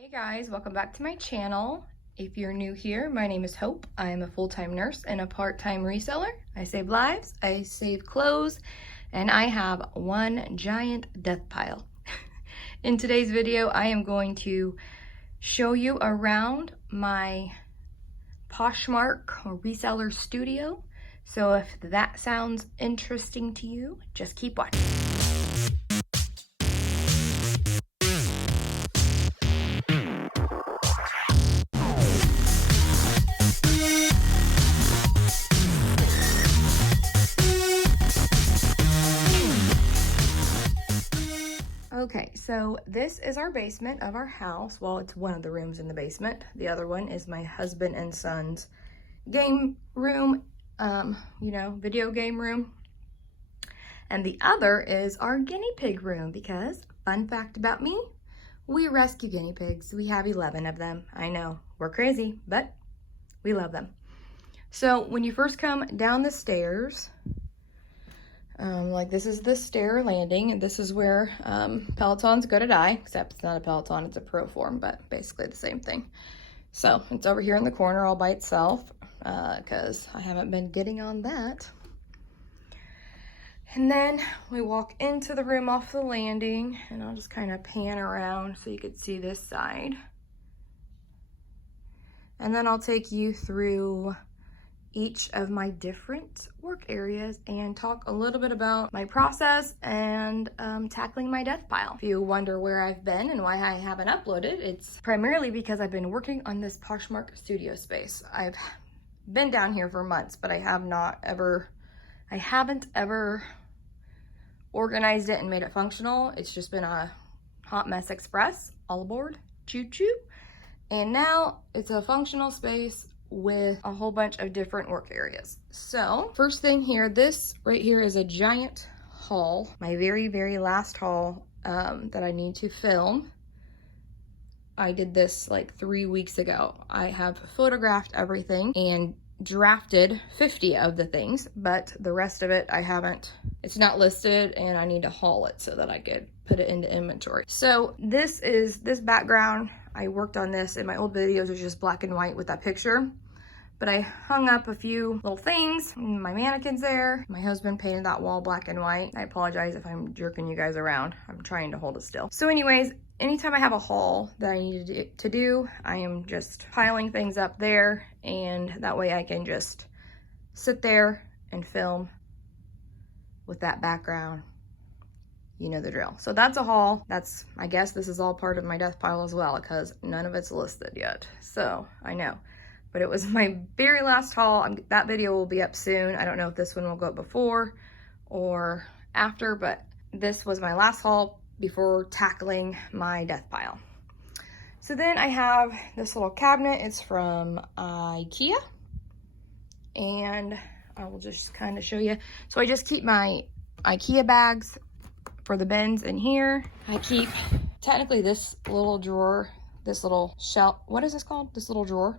Hey guys, welcome back to my channel. If you're new here, my name is Hope. I am a full-time nurse and a part-time reseller. I save lives, I save clothes, and I have one giant death pile. In today's video, I am going to show you around my Poshmark reseller studio. So if that sounds interesting to you, just keep watching. Okay, so this is our basement of our house. Well, it's one of the rooms in the basement. The other one is my husband and son's game room, video game room. And the other is our guinea pig room because, fun fact about me, we rescue guinea pigs. We have 11 of them. I know, we're crazy, but we love them. So when you first come down the stairs, this is the stair landing, and this is where Pelotons go to die, except it's not a Peloton, it's a Proform, but basically the same thing. So it's over here in the corner all by itself, because I haven't been getting on that. And then we walk into the room off the landing, and I'll just kind of pan around so you could see this side. And then I'll take you through each of my different work areas and talk a little bit about my process and tackling my death pile. If you wonder where I've been and why I haven't uploaded, it's primarily because I've been working on this Poshmark studio space. I've been down here for months, but I haven't ever organized it and made it functional. It's just been a hot mess express, all aboard, choo-choo. And now it's a functional space with a whole bunch of different work areas. So first thing here, this right here is a giant haul, my very, very last haul that I need to film. I did this like 3 weeks ago. I have photographed everything and drafted 50 of the things, but the rest of it I haven't, it's not listed, and I need to haul it so that I could put it into inventory. So this background, I worked on this in my old videos, it was just black and white with that picture. But I hung up a few little things, my mannequin's there. My husband painted that wall black and white. I apologize if I'm jerking you guys around. I'm trying to hold it still. So anyways, anytime I have a haul that I need to do, I am just piling things up there, and that way I can just sit there and film with that background. You know the drill. So that's a haul. I guess this is all part of my death pile as well, because none of it's listed yet. So I know. But it was my very last haul. That video will be up soon. I don't know if this one will go up before or after, but this was my last haul before tackling my death pile. So then I have this little cabinet. It's from IKEA. And I will just kind of show you. So I just keep my IKEA bags for the bins in here. I keep technically this little drawer, this little shelf. What is this called? This little drawer.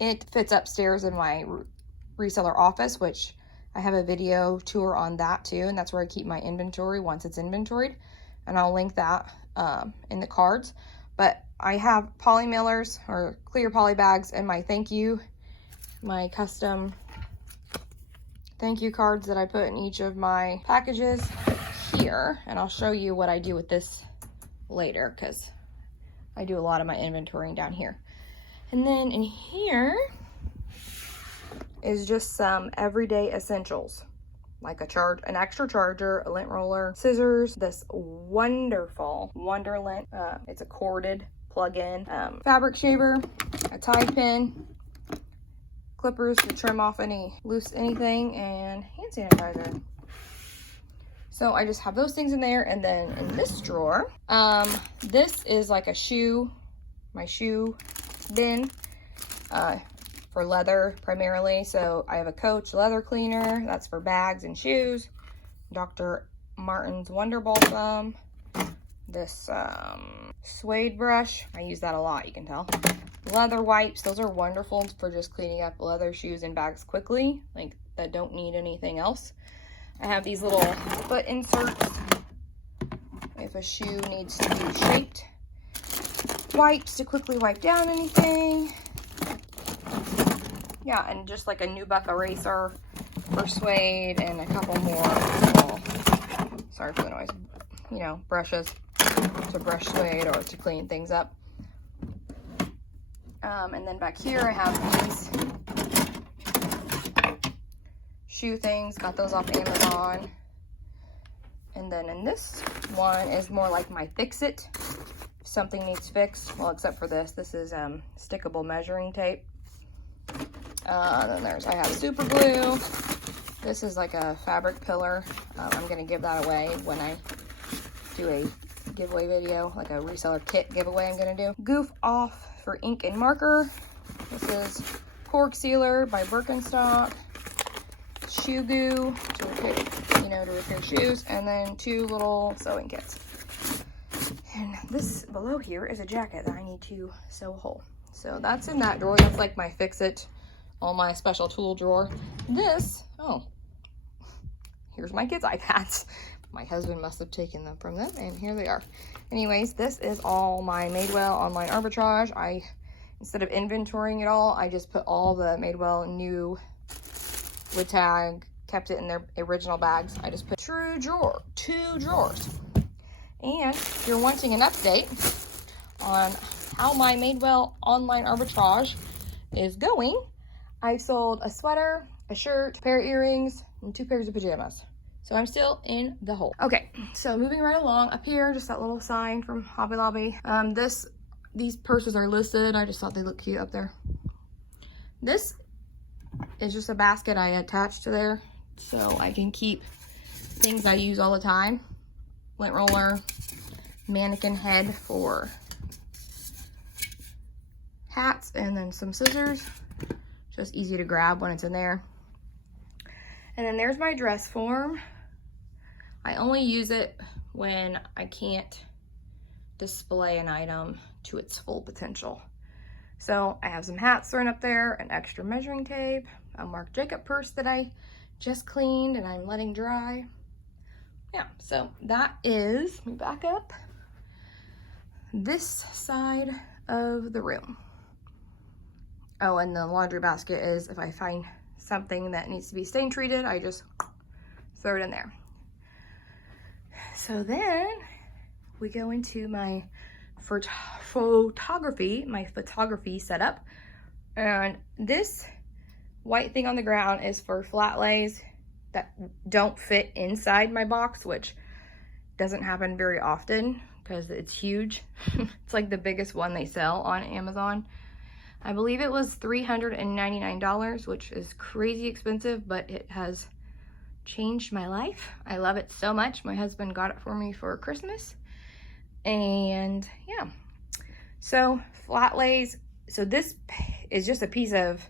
It fits upstairs in my reseller office, which I have a video tour on that too, and that's where I keep my inventory once it's inventoried, and I'll link that in the cards. But I have poly mailers or clear poly bags and my custom thank you cards that I put in each of my packages here, and I'll show you what I do with this later because I do a lot of my inventorying down here. And then in here is just some everyday essentials, like an extra charger, a lint roller, scissors, this wonderful Wonderlint, it's a corded plug-in, fabric shaver, a tie pin, clippers to trim off anything, and hand sanitizer. So I just have those things in there. And then in this drawer, this is like my shoe bin for leather primarily. So I have a Coach leather cleaner, that's for bags and shoes, Dr. Martin's Wonder Balsam, this suede brush, I use that a lot, you can tell, leather wipes, those are wonderful for just cleaning up leather shoes and bags quickly, like that don't need anything else. I have these little foot inserts if a shoe needs to be shaped. wipes to quickly wipe down anything. Yeah, and just like a Nubuck eraser for suede and a couple more little, sorry for the noise, you know, brushes to brush suede or to clean things up. And then back here I have these shoe things, got those off Amazon. And then in this one is more like my fix-it. If something needs fixed, well, except for this. This is stickable measuring tape. Then I have super glue. This is like a fabric pillar. I'm gonna give that away when I do a giveaway video, like a reseller kit giveaway I'm gonna do. Goof Off for ink and marker. This is cork sealer by Birkenstock. Shoe goo to repair, you know, to repair shoes, and then 2 little sewing kits. And this below here is a jacket that I need to sew a hole. So that's in that drawer. That's like my fix-it, all my special tool drawer. This, oh, here's my kids' iPads. My husband must have taken them from them, and here they are. Anyways, this is all my Madewell online arbitrage. Instead of inventorying it all, I just put all the Madewell new with tag, kept it in their original bags. I just put 2 drawers. And if you're wanting an update on how my Madewell online arbitrage is going, I sold a sweater, a shirt, a pair of earrings, and 2 pairs of pajamas. So I'm still in the hole. Okay, so moving right along, up here, just that little sign from Hobby Lobby. These purses are listed. I just thought they looked cute up there. This is just a basket I attached to there so I can keep things I use all the time. Lint roller, mannequin head for hats, and then some scissors. Just easy to grab when it's in there. And then there's my dress form. I only use it when I can't display an item to its full potential. So I have some hats thrown up there, an extra measuring tape, a Marc Jacob purse that I just cleaned and I'm letting dry. Yeah, so that is, let me back up, this side of the room. Oh, and the laundry basket is, if I find something that needs to be stain treated, I just throw it in there. So then we go into my photography setup, and this white thing on the ground is for flat lays that don't fit inside my box, which doesn't happen very often because it's huge. It's like the biggest one they sell on Amazon. I believe it was $399, which is crazy expensive, but it has changed my life. I love it so much. My husband got it for me for Christmas. And yeah, so flat lays. So this is just a piece of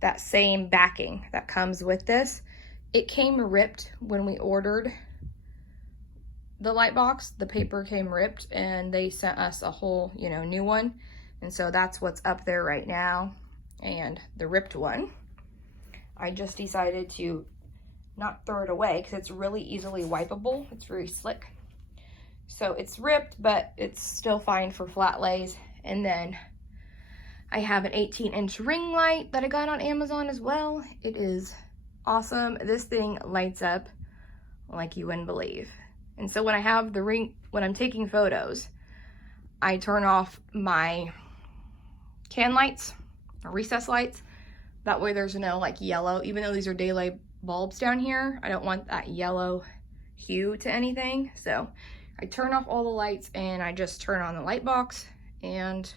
that same backing that comes with this. It came ripped when we ordered the light box. The paper came ripped and they sent us a whole, new one. And so that's what's up there right now. And the ripped one, I just decided to not throw it away because it's really easily wipeable. It's very slick. So it's ripped, but it's still fine for flat lays. And then I have an 18-inch ring light that I got on Amazon as well. It is awesome. This thing lights up like you wouldn't believe. And so when I have the ring, when I'm taking photos, I turn off my can lights or recess lights. That way there's no yellow, even though these are daylight bulbs down here, I don't want that yellow hue to anything. So I turn off all the lights and I just turn on the light box and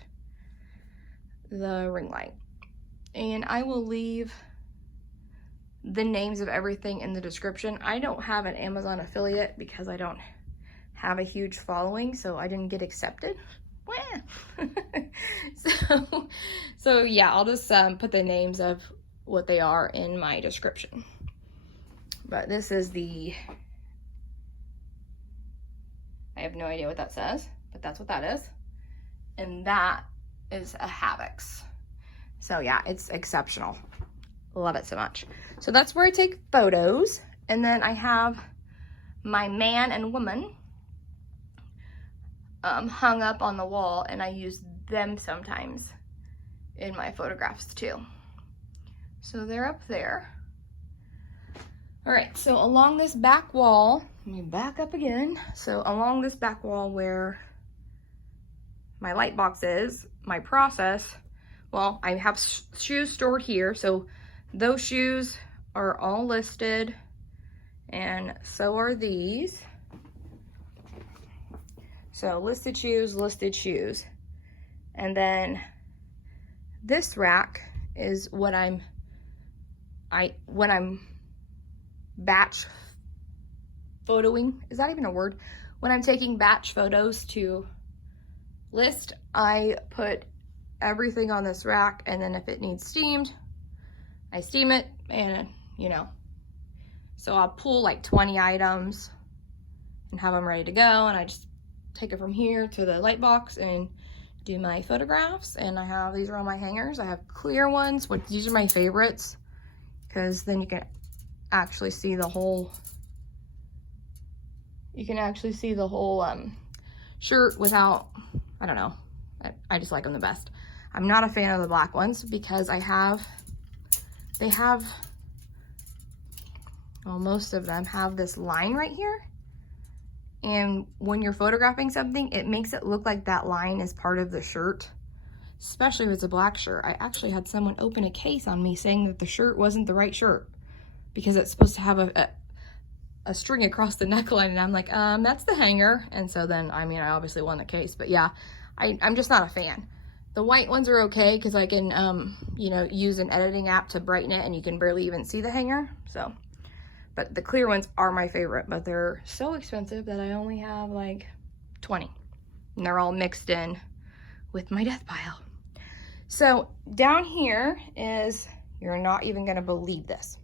the ring light. And I will leave the names of everything in the description. I don't have an Amazon affiliate because I don't have a huge following, so I didn't get accepted. So yeah, I'll just put the names of what they are in my description. But this is I have no idea what that says, but that's what that is. And that is a Havix. So yeah, it's exceptional. Love it so much. So that's where I take photos. And then I have my man and woman hung up on the wall, and I use them sometimes in my photographs too. So they're up there. All right, so along this back wall, let me back up again. So along this back wall where my light box is, my process, well, I have shoes stored here. So those shoes are all listed, and so are these. So listed shoes. And then this rack is when I'm batch photoing, is that even a word? When I'm taking batch photos to list, I put everything on this rack, and then if it needs steamed, I steam it, and you know, so I'll pull like 20 items and have them ready to go, and I just take it from here to the light box and do my photographs. And I have, these are all my hangers. I have clear ones, which these are my favorites, because then you can actually see the whole, shirt without, I don't know, I just like them the best. I'm not a fan of the black ones because well, most of them have this line right here. And when you're photographing something, it makes it look like that line is part of the shirt, especially if it's a black shirt. I actually had someone open a case on me saying that the shirt wasn't the right shirt because it's supposed to have a string across the neckline, and I'm like, that's the hanger. And so then, I mean, I obviously won the case, but yeah, I'm just not a fan. The white ones are okay because I can, you know, use an editing app to brighten it, and you can barely even see the hanger. So, but the clear ones are my favorite, but they're so expensive that I only have like 20, and they're all mixed in with my death pile. So down here is, you're not even gonna believe this.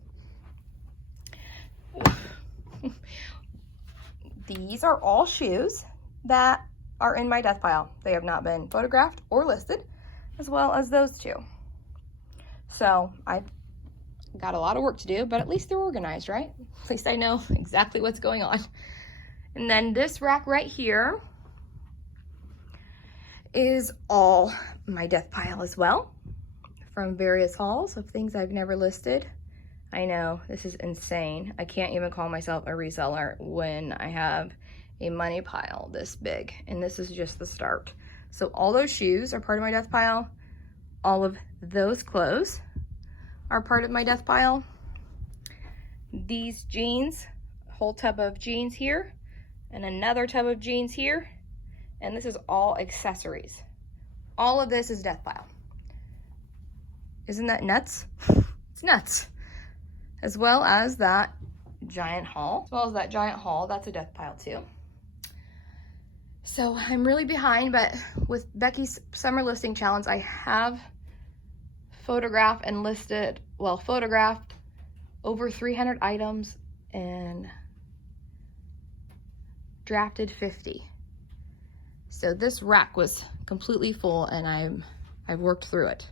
These are all shoes that are in my death pile. They have not been photographed or listed, as well as those two. So I've got a lot of work to do, but at least they're organized, right? At least I know exactly what's going on. And then this rack right here is all my death pile as well, from various hauls of things I've never listed. I know, this is insane. I can't even call myself a reseller when I have a money pile this big, and this is just the start. So all those shoes are part of my death pile. All of those clothes are part of my death pile. These jeans, a whole tub of jeans here, and another tub of jeans here, and this is all accessories. All of this is death pile. Isn't that nuts? It's nuts. As well as that giant haul. That's a death pile too. So I'm really behind, but with Becky's summer listing challenge, I have photographed over 300 items and drafted 50. So this rack was completely full, and I've worked through it.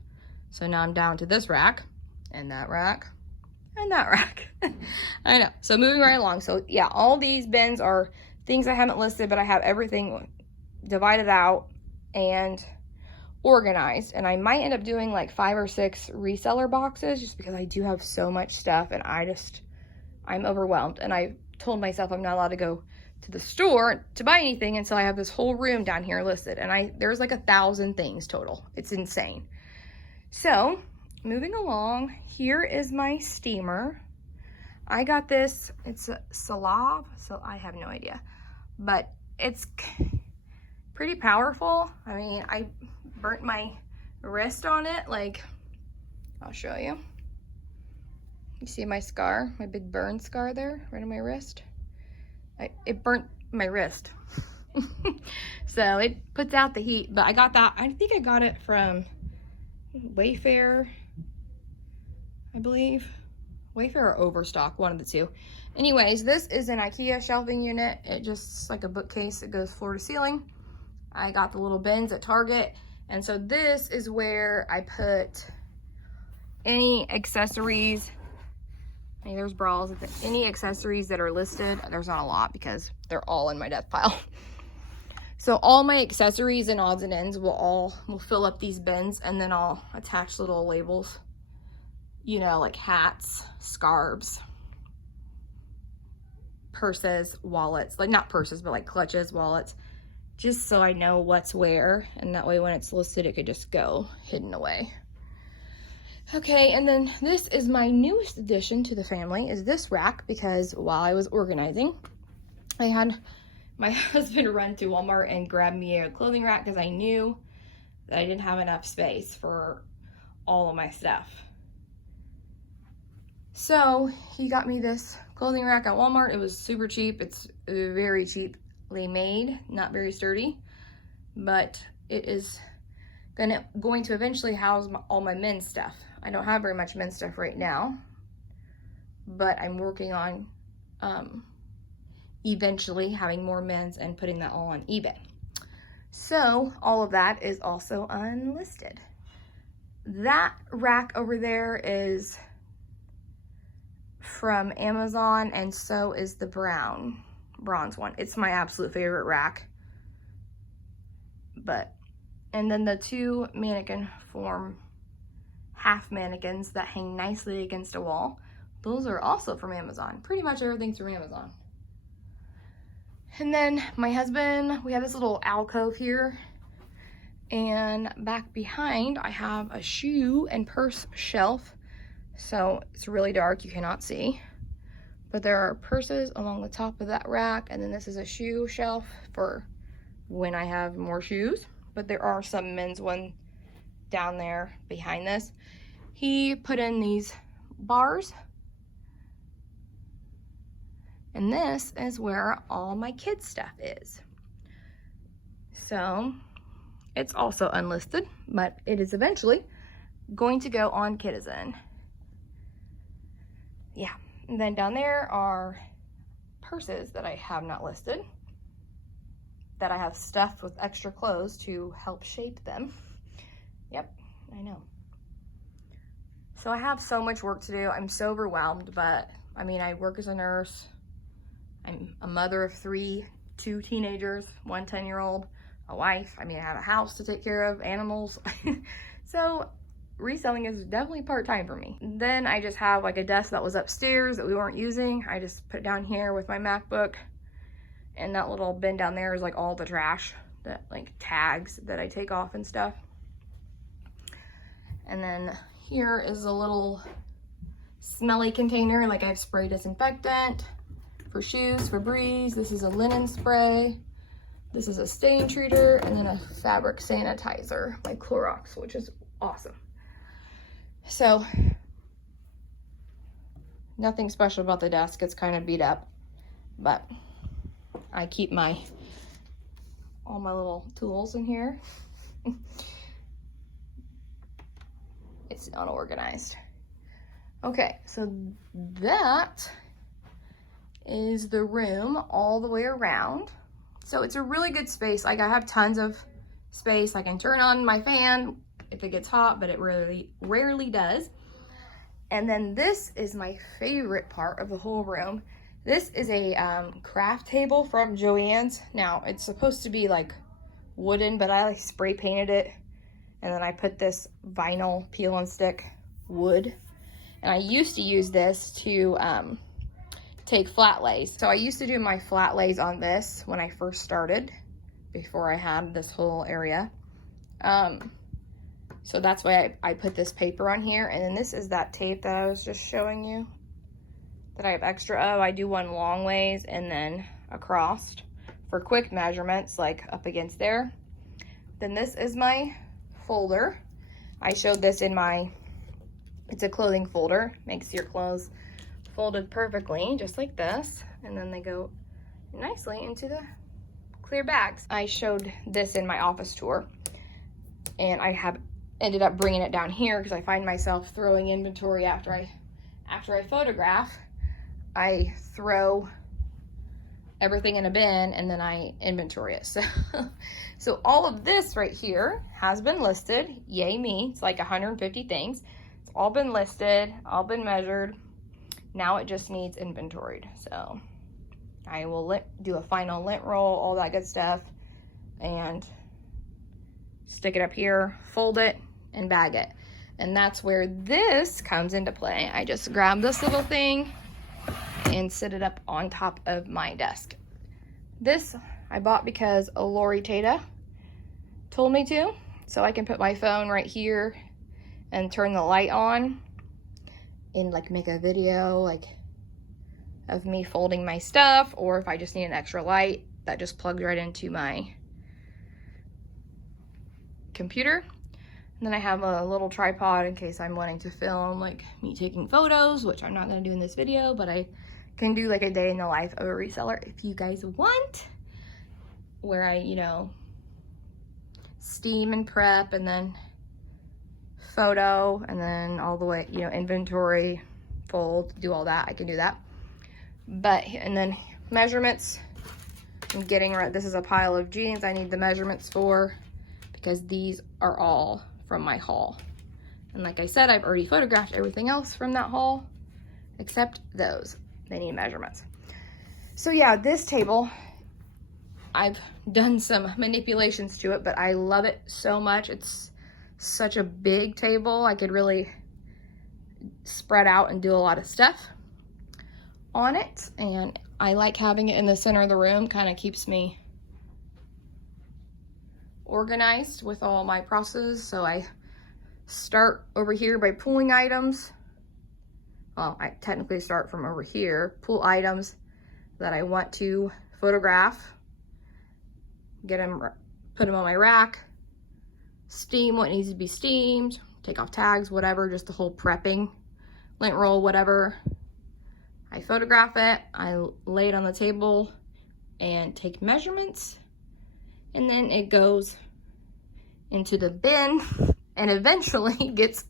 So now I'm down to this rack and that rack and that rack. I know. So moving right along. So yeah, all these bins are things I haven't listed, but I have everything divided out and organized. And I might end up doing like 5 or 6 reseller boxes just because I do have so much stuff, and I'm overwhelmed. And I told myself I'm not allowed to go to the store to buy anything until I have this whole room down here listed. And there's like 1,000 things total. It's insane. So moving along, here is my steamer. I got this, it's a Salab, so I have no idea, but it's pretty powerful. I mean, I burnt my wrist on it. Like, I'll show you. You see my scar, my big burn scar there, right on my wrist? It burnt my wrist. So it puts out the heat, but I got that, I think I got it from Wayfair, I believe. Wayfair or Overstock, one of the two. Anyways, this is an IKEA shelving unit. It just like a bookcase. It goes floor to ceiling. I got the little bins at Target. And so this is where I put any accessories. Hey, there's bras. Any accessories that are listed. There's not a lot because they're all in my death pile. So all my accessories and odds and ends will fill up these bins, and then I'll attach little labels, you know, like hats, scarves, purses, wallets, like not purses, but like clutches, wallets, just so I know what's where, and that way when it's listed, it could just go hidden away. Okay, and then this is my newest addition to the family, is this rack, because while I was organizing, I had my husband run to Walmart and grab me a clothing rack because I knew that I didn't have enough space for all of my stuff. So he got me this clothing rack at Walmart. It was super cheap. It's very cheaply made, not very sturdy, but it is going to eventually house all my men's stuff. I don't have very much men's stuff right now, but I'm working on eventually having more men's and putting that all on eBay. So all of that is also unlisted. That rack over there is from Amazon, and so is the bronze one. It's my absolute favorite rack. And then the two mannequin form half mannequins that hang nicely against a wall, those are also from Amazon. Pretty much everything's from Amazon. And then my husband, we have this little alcove here, and back behind I have a shoe and purse shelf. So it's really dark, you cannot see, but there are purses along the top of that rack, and then this is a shoe shelf for when I have more shoes, but there are some men's one down there behind this. He put in these bars, and this is where all my kids' stuff is. So it's also unlisted, but it is eventually going to go on Kitizen. Yeah, and then down there are purses that I have not listed, that I have stuffed with extra clothes to help shape them. Yep, I know. So I have so much work to do. I'm so overwhelmed, but I mean, I work as a nurse. I'm a mother of two teenagers, 1 10-year-old, a wife. I mean, I have a house to take care of, animals. So reselling is definitely part-time for me. Then I just have like a desk that was upstairs that we weren't using. I just put it down here with my MacBook, and that little bin down there is like all the trash, that like tags that I take off and stuff. And then here is a little smelly container, like I have spray disinfectant for shoes, Febreze. This is a linen spray. This is a stain treater, and then a fabric sanitizer, like Clorox, which is awesome. So nothing special about the desk. It's kind of beat up, but I keep all my little tools in here. It's unorganized. Okay, so that is the room all the way around. So it's a really good space. Like, I have tons of space. I can turn on my fan if it gets hot, but it rarely does. And then this is my favorite part of the whole room. This is a craft table from Joann's. Now, it's supposed to be like wooden, but I like spray painted it. And then I put this vinyl peel and stick wood. And I used to use this to take flat lays. So I used to do my flat lays on this when I first started, before I had this whole area. So that's why I put this paper on here. And then this is that tape that I was just showing you that I have extra of. I do one long ways and then across for quick measurements, like up against there. Then this is my folder. I showed this in it's a clothing folder. Makes your clothes folded perfectly, just like this. And then they go nicely into the clear bags. I showed this in my office tour, and I have ended up bringing it down here because I find myself throwing inventory after I photograph. I throw everything in a bin and then I inventory it. So all of this right here has been listed. Yay me. It's like 150 things. It's all been listed, all been measured. Now it just needs inventoried. So I will do a final lint roll, all that good stuff, and stick it up here, fold it, and bag it. And that's where this comes into play. I just grab this little thing and sit it up on top of my desk. This I bought because Lori Tata told me to, so I can put my phone right here and turn the light on and like make a video like of me folding my stuff, or if I just need an extra light that just plugs right into my computer. And then I have a little tripod in case I'm wanting to film like me taking photos, which I'm not gonna do in this video, but I can do like a day in the life of a reseller if you guys want, where I, you know, steam and prep and then photo and then all the way, you know, inventory, fold, do all that. I can do that. But, and then measurements, I'm getting right, this is a pile of jeans I need the measurements for because these are all from my haul. And like I said, I've already photographed everything else from that haul except those. They need measurements. So yeah, this table, I've done some manipulations to it, but I love it so much. It's such a big table. I could really spread out and do a lot of stuff on it. And I like having it in the center of the room. Kind of keeps me organized with all my processes. So I start over here by pulling items. Well, I technically start from over here, pull items that I want to photograph, get them, put them on my rack, steam what needs to be steamed, take off tags, whatever, just the whole prepping, lint roll, whatever. I photograph it, I lay it on the table and take measurements, and then it goes into the bin and eventually gets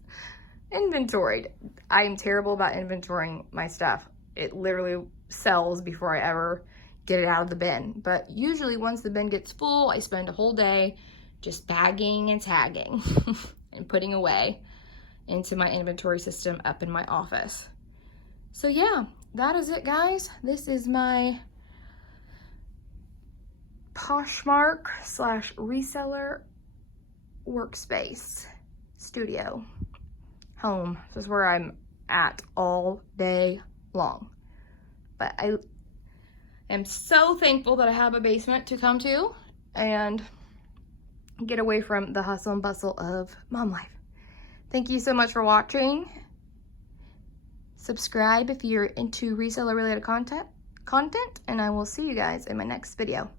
inventoried. I am terrible about inventorying my stuff. It literally sells before I ever get it out of the bin. But usually once the bin gets full, I spend a whole day just bagging and tagging and putting away into my inventory system up in my office. So yeah, that is it, guys. This is my Poshmark / reseller workspace studio home. This is where I'm at all day long. But I am so thankful that I have a basement to come to and get away from the hustle and bustle of mom life. Thank you so much for watching. Subscribe if you're into reseller related content, and I will see you guys in my next video.